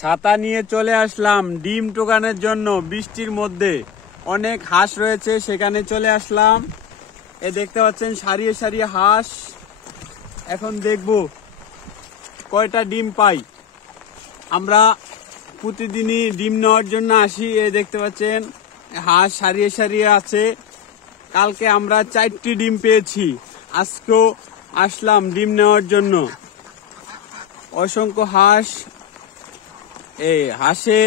ছাতা নিয়ে চলে আসলাম ডিম টোকানোর জন্য। বৃষ্টির মধ্যে অনেক হাঁস রয়েছে, সেখানে চলে আসলাম। এ দেখতে পাচ্ছেন সারিয়ে সারিয়ে হাঁস। এখন দেখব কয়টা ডিম পাই। আমরা প্রতিদিনই ডিম নেওয়ার জন্য আসি। এ দেখতে পাচ্ছেন হাঁস সারিয়ে সারিয়ে আছে। কালকে আমরা 4টি ডিম পেয়েছি, আজকেও আসলাম ডিম নেওয়ার জন্য। অসংখ্য হাঁস। এই হাঁসে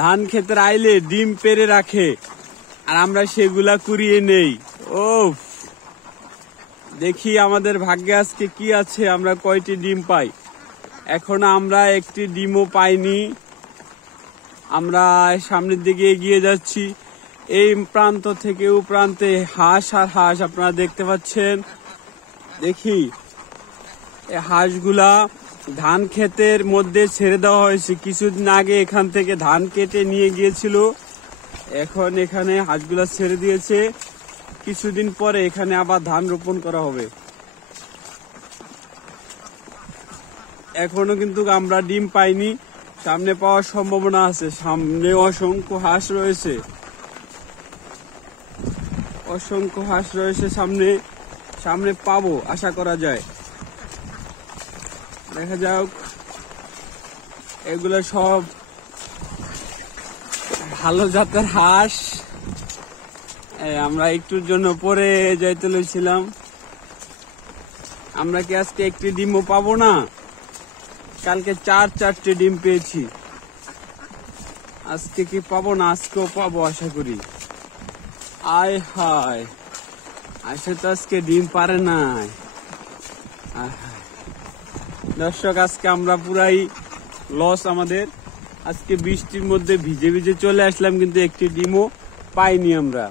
ধান ক্ষেতের আইলে ডিম পেড়ে রাখে, আর আমরা সেগুলা কুড়িয়ে নেই। ও দেখি আমাদের ভাগ্যে আজকে কি আছে, আমরা কয়টি ডিম পাই। এখন আমরা একটি ডিমও পাইনি। আমরা সামনের দিকে এগিয়ে যাচ্ছি। এই প্রান্ত থেকে ও প্রান্তে হাঁস আর হাঁস আপনারা দেখতে পাচ্ছেন। দেখি এই হাঁসগুলা ধান ক্ষেতের মধ্যে ছেড়ে দেওয়া হয়েছে। কিছুদিন আগে এখান থেকে ধান কেটে নিয়ে গিয়েছিল, এখন এখানে হাঁসগুলা ছেড়ে দিয়েছে। কিছুদিন পরে এখানে আবার ধান রোপণ করা হবে। এখনো কিন্তু আমরা ডিম পাইনি, সামনে পাওয়ার সম্ভাবনা আছে। সামনে অসংখ্য হাঁস রয়েছে, অসংখ্য হাঁস রয়েছে সামনে। সামনে পাবো আশা করা যায়। দেখা যাক, এগুলো সব ভালো জাতের হাঁস। আমরা একটুর জন্য পরে যাইতে লইছিলাম। আমরা কি আজকে একটি ডিমও পাবো না? কালকে 4টি ডিম পেয়েছি, আজকে কি পাবো না? আজকেও পাবো আশা করি। আয় হায়, আসে তো আজকে ডিম পারে নাই। দর্শক, আজকে আমরা পুরাই লস আমাদের। আজকে বৃষ্টির মধ্যে ভিজে ভিজে চলে আসলাম, কিন্তু একটি ডিমও পাইনি আমরা।